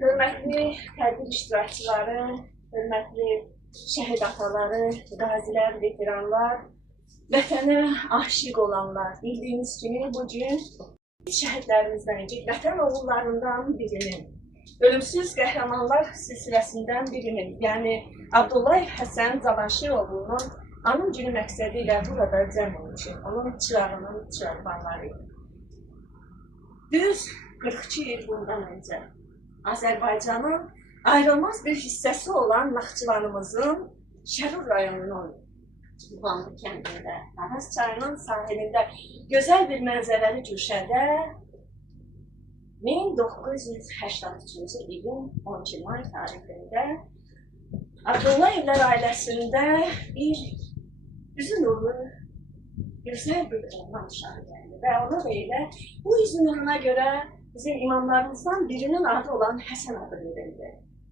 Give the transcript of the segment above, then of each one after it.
Hörmətli tədbir iştirakçıları, hörmətli şəhid ataları, qazilər, veteranlar, vətənə aşiq olanlar, bildiyiniz kimi bugün şəhidlərimizdən, vətən oğullarından birinin, ölümsüz qəhrəmanlar silsiləsindən birinin, yəni Abdullayev Həsən Cavanşiroğlu'nun anım günü məqsədi ilə burada cəm olmuşuq, onun çırağının çıraqlarları. Düz 42 il bundan öncə Azərbaycanın ayrılmaz bir hissəsi olan Naxçıvanımızın Şərur rayonunun Uğanlı kəndində, Araz çayının sahilində gözəl bir mənzərəli güşədə 1983-cü ilin 12 may tarixində Abdullayevlər ailəsində bir üzü nurlu, gözəl bir oğlan uşağı gəldi və ona da elə bu üzü nuruna görə bizim imamlarımızdan birinin adı olan Həsən adı verildi.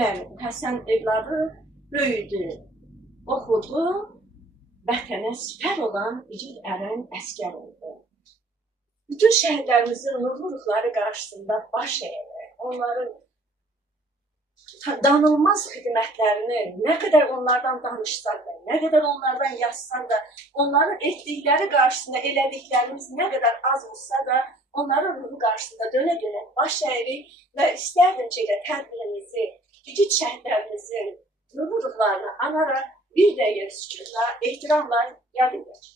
Yəni, Həsən evladı böyüdü, oxudu, vətənə sipər olan igid ərən əskər oldu. Bütün şəhidlərimizin nurlu ruhları qarşısında baş əyərək, onların danılmaz xidmətlərini nə qədər onlardan danışsaq da, nə qədər onlardan yazsaq da, onların etdikləri qarşısında elədiklərimiz nə qədər az olsa da, onların ruhu qarşısında dönə-dönə baş əyirik və istərdim ki, tədbirimizi, igid şəhidlərimizin nurlu ruhlarını anaraq bir dəqiqə sükutla, ehtiramla yad edək.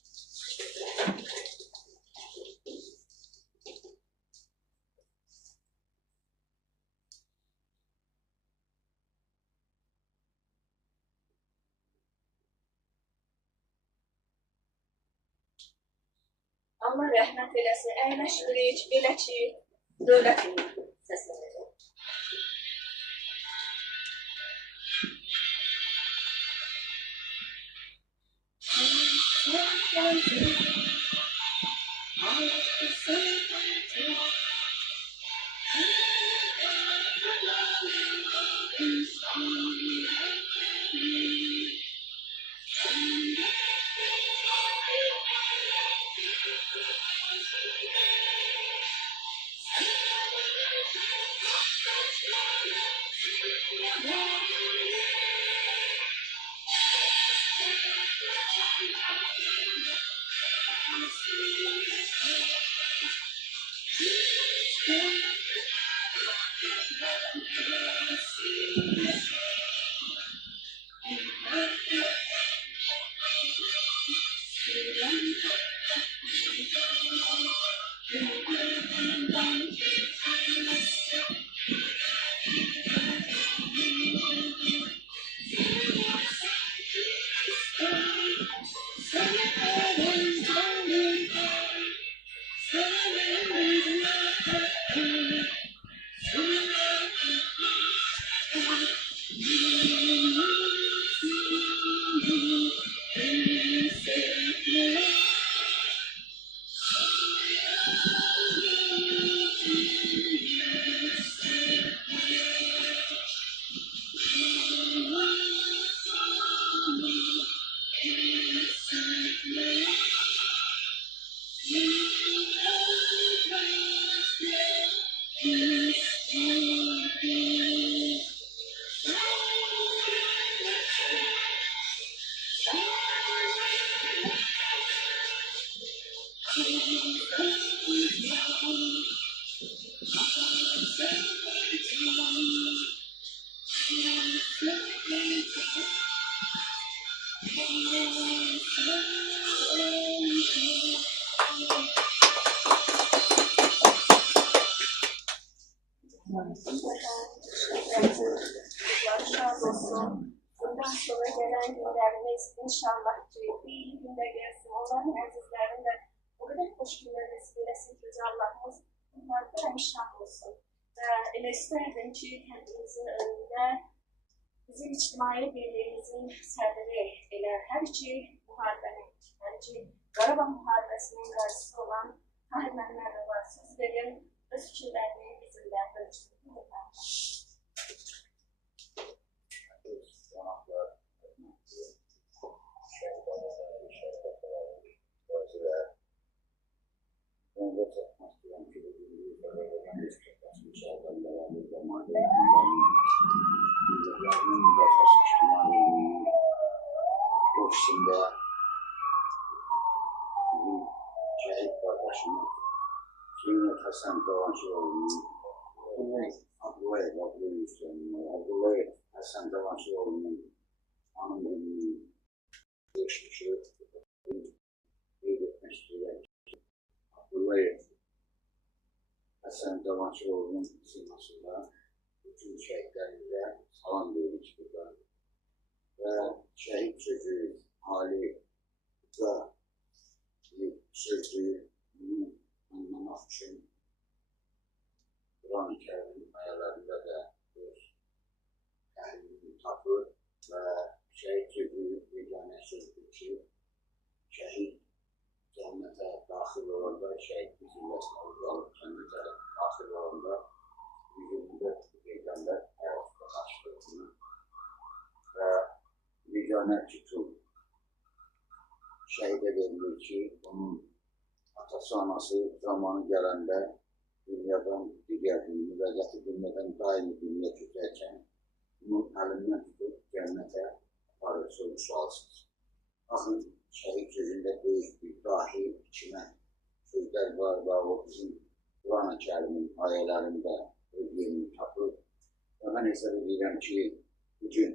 Allah rəhmət eləsin, əyləşdirik, belə ki, dövlətin səslənəcək. Bundan sonra gelen günlerimiz inşallah ki iyi günde gelsin. Onların əzizlərinin də o qədər xoş günlər nasip eləsin ki, Allahımız bunlarda həmişə olsun. Və elə istərdim ki, kəndimizin önündə bizim ictimai birliyimizin sədri elə hər iki müharibənin, hər iki Qarabağ müharibəsinin qarşısı olan Tahir Məmmədova söz verin, öz fikirlərini bizimlə bölüşsün. bizim şehit kardeşimiz Sünnet Hasan Davancıoğlu'nun Abdullah Hasan Davancıoğlu'nun anım gününün geçmişi qeyd etmək istəyirəm. Abdullah Hasan Davancıoğlu'nun simasında bütün şəhidlərimizə salam veririk burada. Və şəhid sözü, hali da bir sözü bunu anlamaq üçün Kur'an-ı Kerim'in ayələrində də öz təhlilini tapır və şəhid sözü yeganə sözdür ki, şəhid cənnətə daxil olanda, şəhid bizimləsinə uzalıb cənnətə daxil olanda 124 Peygamber hayatında karşıladığını ve vicdanə tutul şəhide verilir ki, onun atası anası zamanı gələndə dünyadan digər müvəzzəti dünyadan daimi dünya kötərkən bunun əlindən tutub cənnətə aparır, sualsız. Baxın, şəhid sözündə böyük bir dahi içinə sözlər var və o bizim Kur'an-ı Kerim'in ayələrində öz yerini tapır. Və mən hesab edirəm ki, bugün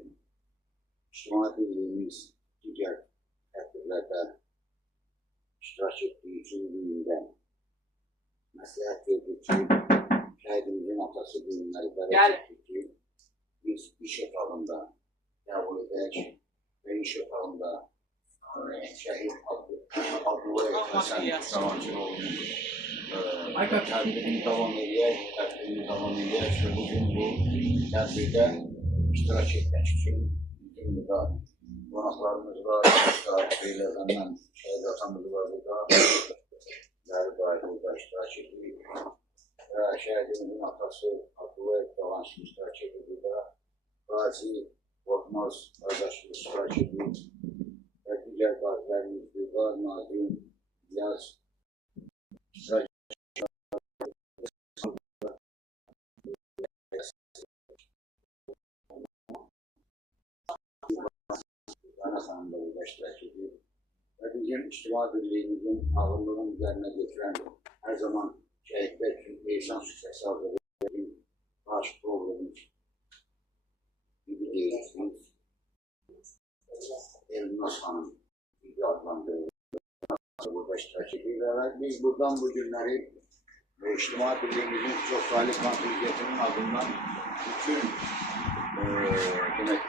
İctimai Birliyimiz digər tədbirlərdə iştirak etdiyi üçün bugündən məsləhət gördük ki, şəhidimizin atası bugünləri bərək etdik ki, biz iş otağında qəbul edək və iş otağında şəhid Abdullah Hasan Davancıoğlu'nun tədbirini davam edək və bugün bu tədbirdə iştirak etmək üçün bütün burada qonaqlarımız var, başqa beylərdən şəhid atamız var burada, burada iştirak edirik və şəhidimizin atası Abdullah Davancıoğlu iştirak edir burada, Qazi Qorxmaz qardaşımız iştirak edir və digər qazilərimiz var, Nazim, İlyas, iştirak Xanım da burada iştirak edir. Və bizim İctimai Birliyimizin ağırlığın üzərine götürən hər zaman şəhidlər üçün insan süksəsi hazır edin, baş problemi gibi deyirsiniz. Elmas Hanım gibi adlandırılır. Burada iştirak edir və biz buradan bu günləri İctimai Birliyimizin Sosyallik Kontingentinin adından bütün demək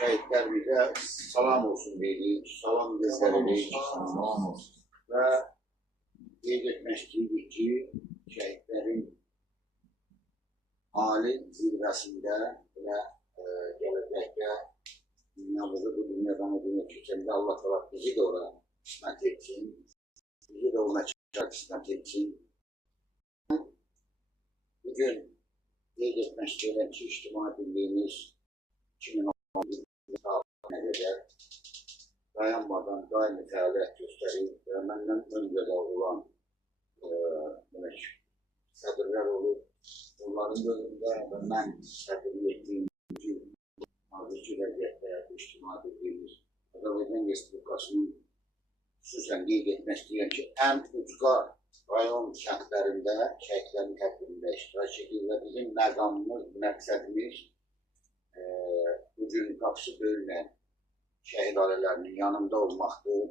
şəhidlərimizə salam olsun deyirik, salam göndəririk və qeyd etmək istəyirik ki, şəhidlərin ali zirvəsində və gələcəkdə dünyamızı bu dünyadan o dünya keçəndə Allah təala bizi də ora qismət etsin, bizi də o məkana qismət etsin. Bugün qeyd etmək istəyirəm ki, İctimai Birliyimiz 2011 qədər dayanmadan daimi fəaliyyət göstərir və məndən öncə də olan sədrlər olur. Onların dövründə və mən sədrlik etdiyim hazırki vəziyyətdə İctimai Birliyimiz Azərbaycan Respublikasının xüsusən qeyd etmək istəyirəm ki, ən ucqa rayon kəndlərində şəhidlərin tədbirində iştirak edir və bizim məqamımız, məqsədimiz bugün qapısı döyülən şəhid ailələrinin yanında olmaqdır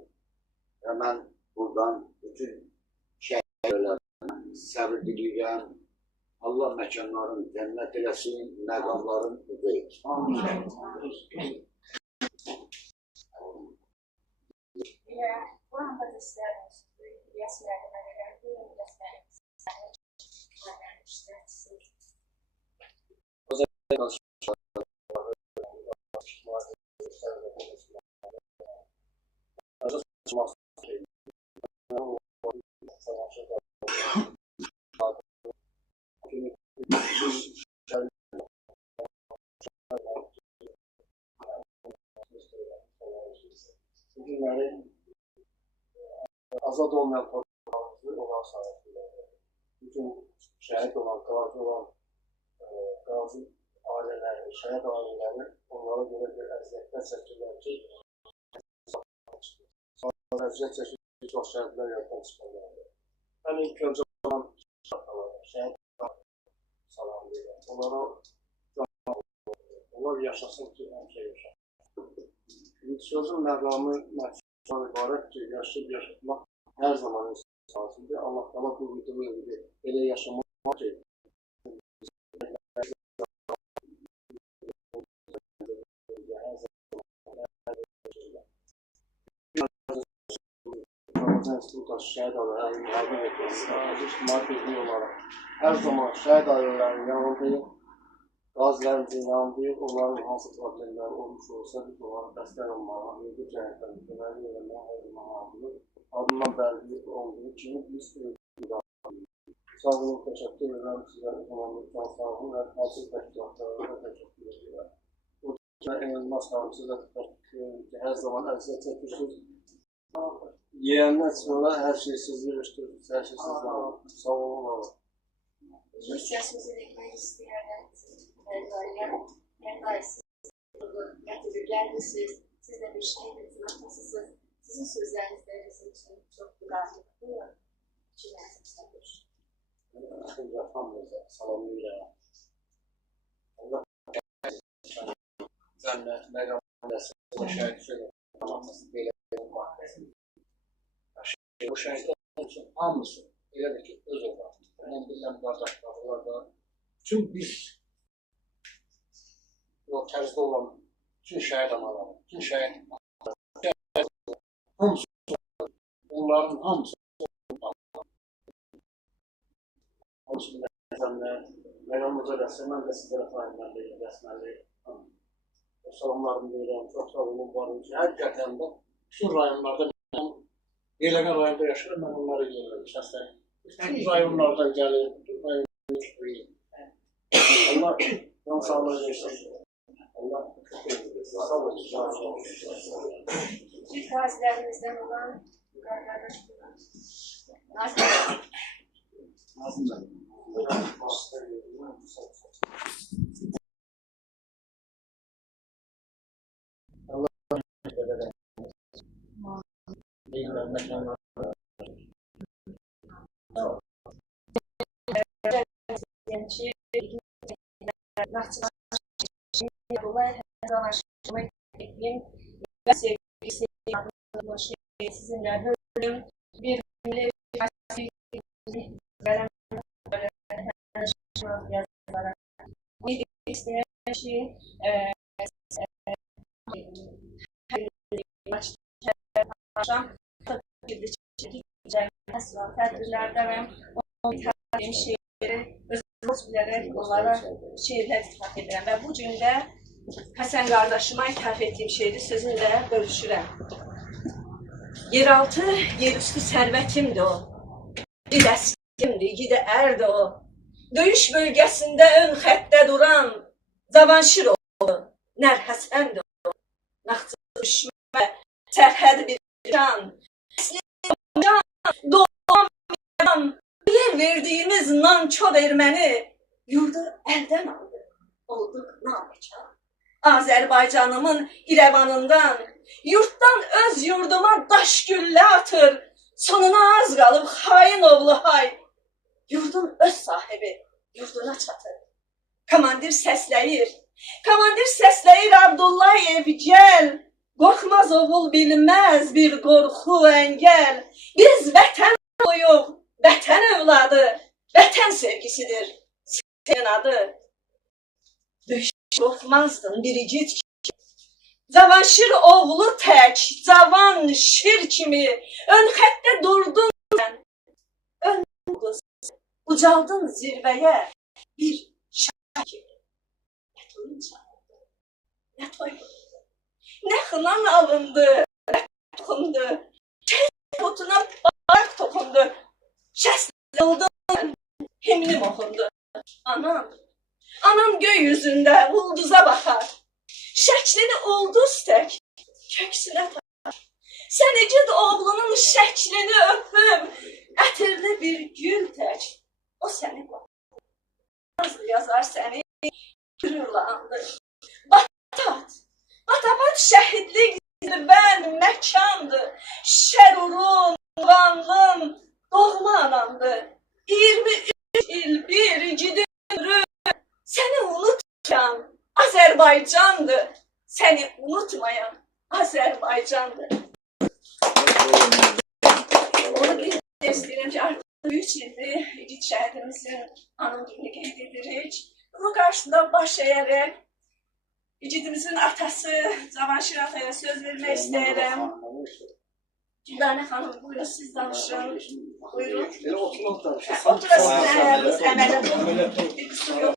və mən buradan bütün şəhid ailələrine səbir diləyirəm. Allah məkanların cənnət eləsin, məqamların uca etsin. Bugünləri azad olmayan torpaqlarımızı olan sayesinde bütün şəhid olan, qazi olan qazi ailələri, şəhid ailələri onlara görə bir əziyyətlər çəkirlər ki, əziyyət çəkirlər. çox şəhidlər yaddan çıxarlardı. Mən ilk öncə olan şəhid salamlayıram. Onlara onlar yaşasın ki, həmişə yaşasın. Sözün məqamı məhsuldan ibarətdir, yaşamaq hər zaman insan lazımdır. Allah qala qurduğu evdə elə yaşamaq ki, Institutda şəhid ailələrinin yardım etməsi, ictimai birlik olaraq hər zaman şəhid ailələrinin yanındayıq, qazilərimizin yanındayıq, onların hansı problemləri olmuş olsa, biz onlara dəstək olmağa, bu cəhətdən köməkli eləməyə hər zaman hazırıq. Adından bəlli olduğu kimi biz sağ olun, təşəkkür edirəm sizə, uzmanlıqdan sağ olun və hazır təşkilatlarına təşəkkür edirəm. Bu inanılmaz hamısıyla hər zaman əziyyət çəkirsiniz. Yeğenden sonra her şey sizi gösterir, her şey sizden sağ olun. Rusya sözü etmek isteyen her siz getirirler siz de bir şey hizmetasısınız. Sizin sözlerinizde bizim için çok güzel. İçinden sanır. Salamlayıram. Allah cennet, megamdəsi, şəhid söyləyəm. Belə bu şəhidlər üçün hamısı elədir ki, öz olar. Mən biləm, qardaşlarlar da bütün biz o tərzdə olan bütün şəhid anaları, bütün şəhid hamısı, onların hamısı məqam necə rəsm, mən də sizlərə faydalar deyirəm, rəsməliyim. Salamlarımı deyirəm, çox sağ olun, varım ki, həqiqətən də bütün rayonlarda Yeləkən rayonda yaşayır, mən onları görürəm, səsləyim. Bütün rayonlardan gəlir, bütün rayonlardan çıxırıyım. Allah can sağlığı versin. Allah sağ olun. Türk gazilerimizden olan kardeşler. Nazım. Sizinle bölüm bir yazarak isteyen şey tədbirlərdə və onun təlim şeirləri özümüz bilərək onlara şeirlər ithaf edirəm və bu gün də Həsən qardaşıma ithaf etdiyim şeiri sözünlə bölüşürəm. Yeraltı, yerüstü sərvətimdir o, bir əslimdir, igid ərdir o. Döyüş bölgəsində ön xəttdə duran Cavanşir oğlu, Nər Həsəndir o. Naxçı düşmə, sərhəd bir can, əsli can, doğan bir can, yer verdiyimiz nankor erməni yurdu əldən aldı, olduq namekan. Azərbaycanımın İrəvanından, yurtdan öz yurduma daş güllə atır, sonuna az qalıb xain oğlu hay. Yurdun öz sahibi yurduna çatır. Komandir səsləyir Abdullayev gəl. Qorxmaz oğul bilməz bir qorxu əngəl. Biz vətən oğluyuq, vətən övladı, vətən sevgisidir sənin adı. Döyüş qorxmazdın bir igid ki, Cavanşir oğlu tək, cavan şir kimi, ön xəttdə durdun sən, ölmədin, ucaldın zirvəyə bir şah kimi. Nə toyun çalındı, nə toyundu, nə xınan alındı, nə toxundu, şəhid otuna barak toxundu, şəsləldin, himnim oxundu. Anam göy yüzündə ulduza baxar, şəklini ulduz tək köksünə takar. Sən igid oğlunun şəklini öpüb, ətirli bir gül tək, o səni baxır. Nazlı yazar səni, gürürlandı. Batabat şəhidlik zirvən məkandır, şərurun Qanlım, doğma anamdır. 23 il bir igidim ömrüm. Seni unutmayan Azerbaycandır. Seni unutmayan Azerbaycandır. Onu bir istəyirəm ki, artıq 3 ildir igid şəhidimizin anım gününü qeyd edirik. Bunun qarşısında baş əyərək igidimizin atası Cavanşir Ataya söz vermək istəyirəm. Güldane xanım, buyurun siz danışın. Buyurun. Oturasınız, əməliyyat olun. Bir qısım yox.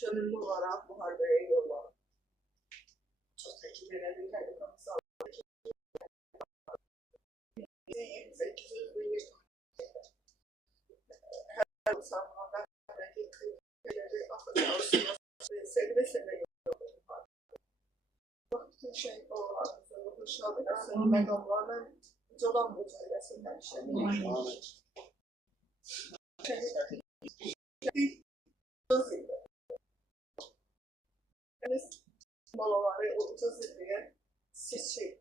Gönüllü olarak muharebeye yollar. Çok teşekkür ederim. Kendi kamusal. 800 bin her insanlardan kıymetleri affedersiniz. Seni ve seni yollar. Bütün şey olarak konuşalım. Senin megamlarla colan bu söylesinden Malaları 30 yıllığa seçim.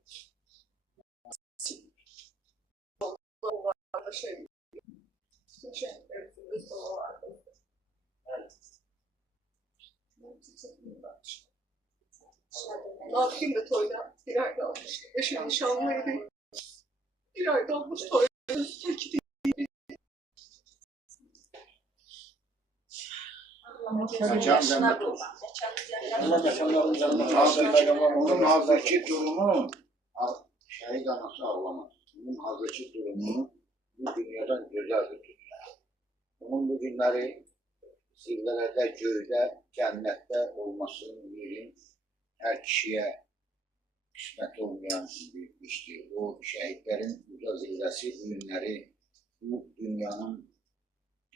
Malalarda şey. Bütün şehirlerimiz malalarda. Lakin de toyda bir ayda olmuş. Eşim nişanlıydı. Bir ayda olmuş toyda. Tek değil. Onun hazırki durumu, şehit anası ağlamaz. Onun hazırki durumu bu dünyadan güzeldir. Onun bu günleri zirvelerde, göyde, cennette olmasının yerin her kişiye kısmet olmayan bir iştir. O şehitlerin uca zirvesi bu günleri bu dünyanın,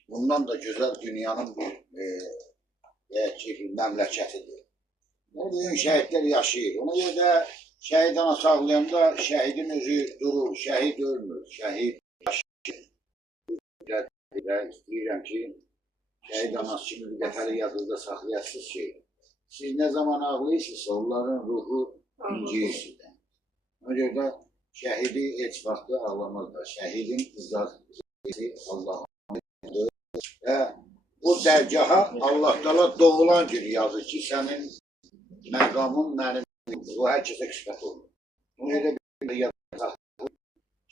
bundan da güzel dünyanın bir memleketidir. Bugün şehitler yaşayır. Ona göre de şehit anası ağlayanda şehidin özü durur, şehit ölmür, şehit yaşayır. İstəyirəm ki, şehit anası kimi bir dəfəli yadınızda saxlayasınız ki, siz ne zaman ağlayırsınızsa onların ruhu inciyir sizdən. Ona göre de şehidi heç vaxtı ağlamazlar. Şehidin rızası Allah'ın ve bu dərgaha Allah-Taala doğulan gün yazır ki, sənin məqamın mənim, o hər kəsə qismət olur. Ona görə bir yazır,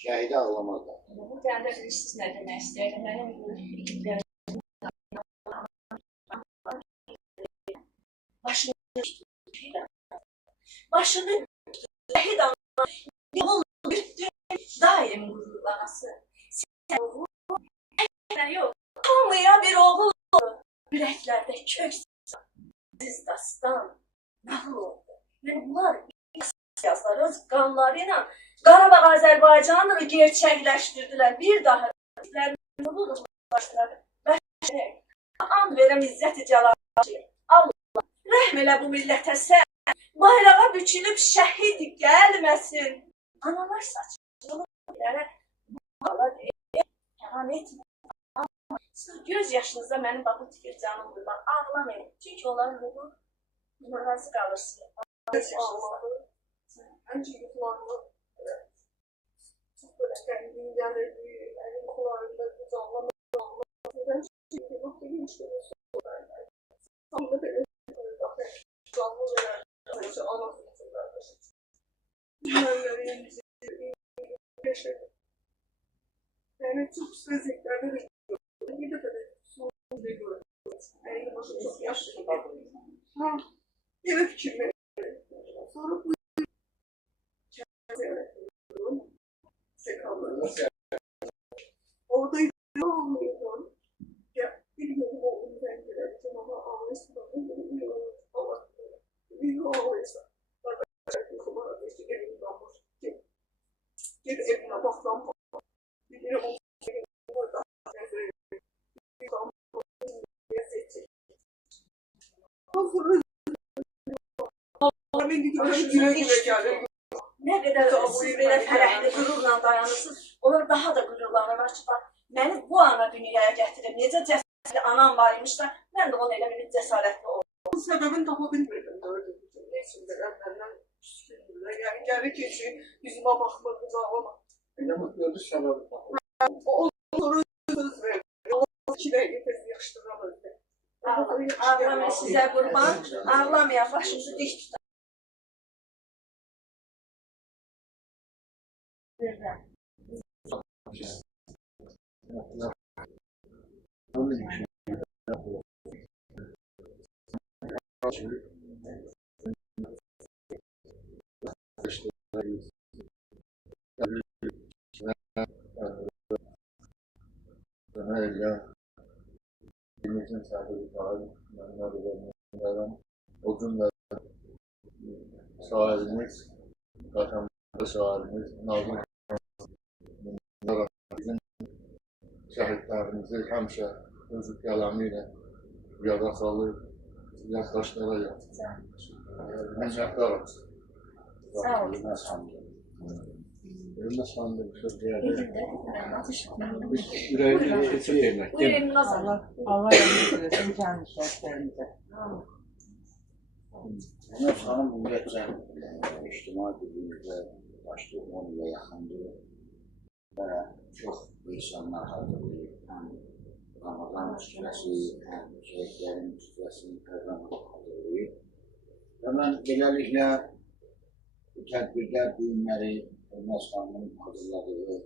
şəhidi ağlamazlar. Bu dəndə siz nə demək istəyirəm? Mənim başını şəhid anlar, yol bütdü, daim qururlanası. Sən oğul, əklə yox, hamıya bir oğul olur. Ürəklərdə kök siz dastan, nağıl oldu. Yəni bunlar yazılar, öz qanları ilə Qarabağ Azərbaycanı gerçəkləşdirdilər. Bir daha ulaşdılar. And verəm İzzət-i Cəlal. Allah, rəhm elə bu millətə sən. Bayrağa bükülüb şəhid gəlməsin. Analar saçılır. Bala deyir, yalan etmə. Siz göz yaşınızda mənim baxı tikir canımdır. Ağlamayın. Çünki onların ruhu razı qalırsın. Ağladı. Ancak kulağında çok böyle kendini yerleri, elin kulağında bir canlama ben şimdi bakta gençleri soruyorlar. Tam da böyle canlı veren anasını söylerler. Bunların yaşadı. Yani çok sözlüklerde de bir de böyle sonunda gördüm. Yani başı çok yaşlı. Yine fikirleri. Sonra bu orada ne oluyor? Ya bilmiyorum oğlum ben gelebilirim ama ağlayışım Allah bilmiyorum ağlayışım. Ben kumara geçti evimden boş. Git evine bak lan bak. Bir kere o orada Allah'ın gidiyorum güle güle geldim. Ne qədər siz belə fərəhli, qürurla dayanırsınız, onlar daha da qürurlanırlar ki, mənim bu bu ana dünyaya gətirib, necə cəsarətli anam var imiş da, mən də onu elə bir cəsarətli oldum. Səbəbini tapa bilmirdim gördüğüm için. Ne için de benden üstündüler. Yani geldi kişi yüzüme bakmadı, ağlama. Elə bu gördü səbəbi. O sonra söz verdi. O iki dəqiqə tez yaxşıdıramazdı. Ağlamayın sizə qurban, ağlamayın, başınızı dik tutun. Bizim sahibi o cümle şairimiz, Qatamda şairimiz, Nazım bizim şəhidlərimizi həmişə öz qələmi ilə yada salır, yaddaşlara yatır. Minnətdarım. Sağ olun. Ölmə sandım, söz deyərdim. Ürəyini keçir demək. Buyurun Nazım. Allah rahmet eylesin kendi şahitlerimize. Mehmet Hanım ümumiyyətlə ictimai bilimizdə başlayıb 10 ilə yaxındır və çox insanlar hazırlayıb, həm Ramazan kütləsi, həm şəhidlərin kütləsini hazırlayıb və mən beləliklə bu tədbirdə bu günləri Mehmet Hanımın hazırladığı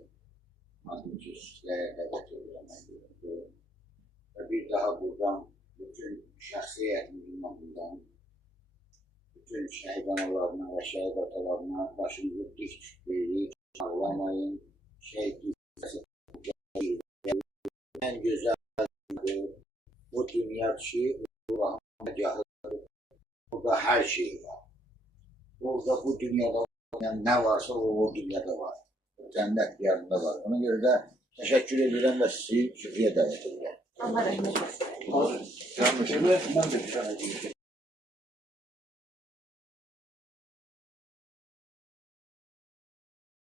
adımcı süsləyə dəvət edilməkdir və bir daha buradan bütün şəxsi həyətimizin adından bütün şəhid analarına və şəhid atalarına başınızı dik tutmayın, ağlamayın, şəhidlik en güzel bu dünya ki Allah'ın megahıdır. Burada her şey var. Burada bu dünyada ne varsa o dünyada var. Cennet yanında var. Ona göre de teşekkür ederim ve sizi şükrüye davet ederim. Allah rahmet eylesin. Gelmişim. Ben de bir tane diyeceğim.